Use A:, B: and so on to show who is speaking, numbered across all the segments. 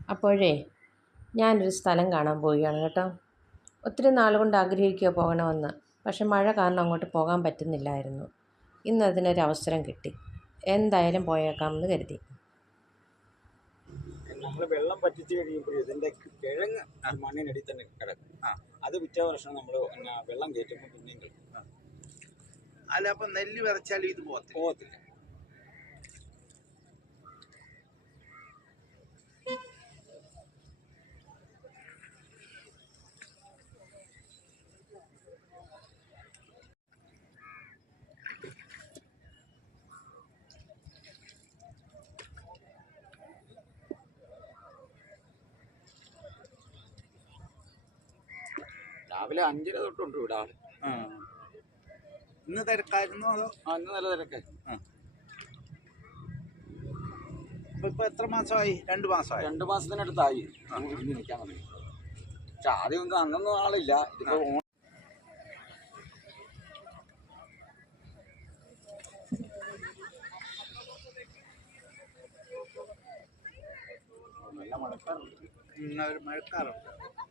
A: അപ്പോഴേ ഞാനൊരു സ്ഥലം കാണാൻ പോവുകയാണ് കേട്ടോ. ഒത്തിരി നാളുകൊണ്ട് ആഗ്രഹിക്കുക പോകണമെന്ന്. പക്ഷെ മഴ കാരണം അങ്ങോട്ട് പോകാൻ പറ്റുന്നില്ലായിരുന്നു. ഇന്ന് അതിനൊരു അവസരം കിട്ടി. എന്തായാലും പോയേക്കാമെന്ന് കരുതി.
B: നമ്മൾ വെള്ളം പറ്റിച്ച് കഴിയുമ്പോൾ ഇതിൻ്റെ കിഴങ്ങ് മണ്ണിനടിയിൽ തന്നെ കിടക്കും. അത് പിറ്റേ വർഷം നമ്മൾ വെള്ളം കയറ്റുമ്പോൾ പിന്നെയും കിട്ടും.
C: അല്ല, അപ്പം നെല്ല് വിതച്ചാലും ഇത് പോകത്തില്ല.
B: രാവിലെ 5:30 തൊട്ടുണ്ട് ഇവിടെ ആള്.
C: ഇന്ന് തിരക്കായിരുന്നു അതോ?
B: ഇന്ന് നല്ല തിരക്കായി.
C: ഇപ്പൊ എത്ര മാസമായി? 2 മാസമായി.
B: 2 മാസത്തിനടുത്തായി ഇനി നിൽക്കാൻ തുടങ്ങി. പക്ഷെ ആദ്യമൊന്നും അന്നൊന്നും ആളില്ല. ഇതിപ്പോ നല്ല മഴക്കാറുണ്ട്.
C: മഴക്കാറുണ്ട്.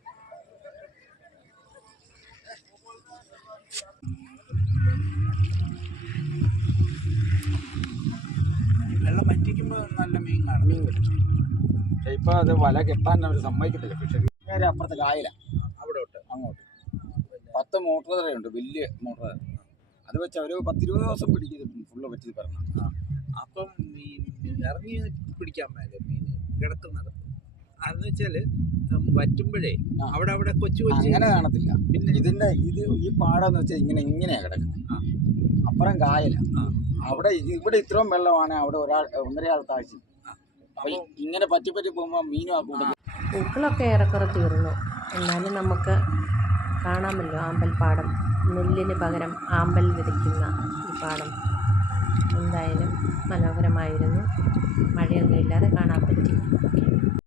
C: വെള്ളം പറ്റിക്കുമ്പോൾ നല്ല മീൻ കാണും.
B: മീൻ കിട്ടും. പക്ഷെ ഇപ്പൊ അത് വല കെട്ടാൻ അവർ സമ്മതിക്കത്തില്ല. പക്ഷെ നേരെ അപ്പുറത്തെ കായല
C: അവിടെ
B: അങ്ങോട്ട് 10 മോട്ടോർ തറയുണ്ട്, വലിയ മോട്ടോർ തറ. അത് വെച്ച് അവർ 10-20 ദിവസം പിടിക്കും ഫുള്ള് പറ്റി പറഞ്ഞു.
C: അപ്പം മീൻ ഇറങ്ങി പിടിക്കാൻ മേലെ മീൻ കിടക്കുന്നത്. അതെന്ന് വെച്ചാല് വറ്റുമ്പോഴേ അവിടെ കൊച്ചു
B: അങ്ങനെ കാണത്തില്ല. പിന്നെ ഈ പാടം വെച്ചാൽ ഇങ്ങനെയാ കിടക്കുന്നത്. അപ്പുറം കായല. അവിടെ ഇവിടെ ഇത്രയും വെള്ളമാണ്. അവിടെ 1.5 താഴ്ച. അപ്പൊ ഇങ്ങനെ പറ്റി പോകുമ്പോൾ മീനും ആ കൂട്ടത്തിൽ.
A: പൂക്കളൊക്കെ ഏറെക്കുറെ തീർന്നു. എന്നാലും നമുക്ക് കാണാമല്ലോ ആമ്പൽപ്പാടം. നെല്ലിന് പകരം ആമ്പൽ വിതയ്ക്കുന്ന ഈ പാടം എന്തായാലും മനോഹരമായിരുന്നു. മഴയൊന്നുമില്ലാതെ കാണാൻ പറ്റി.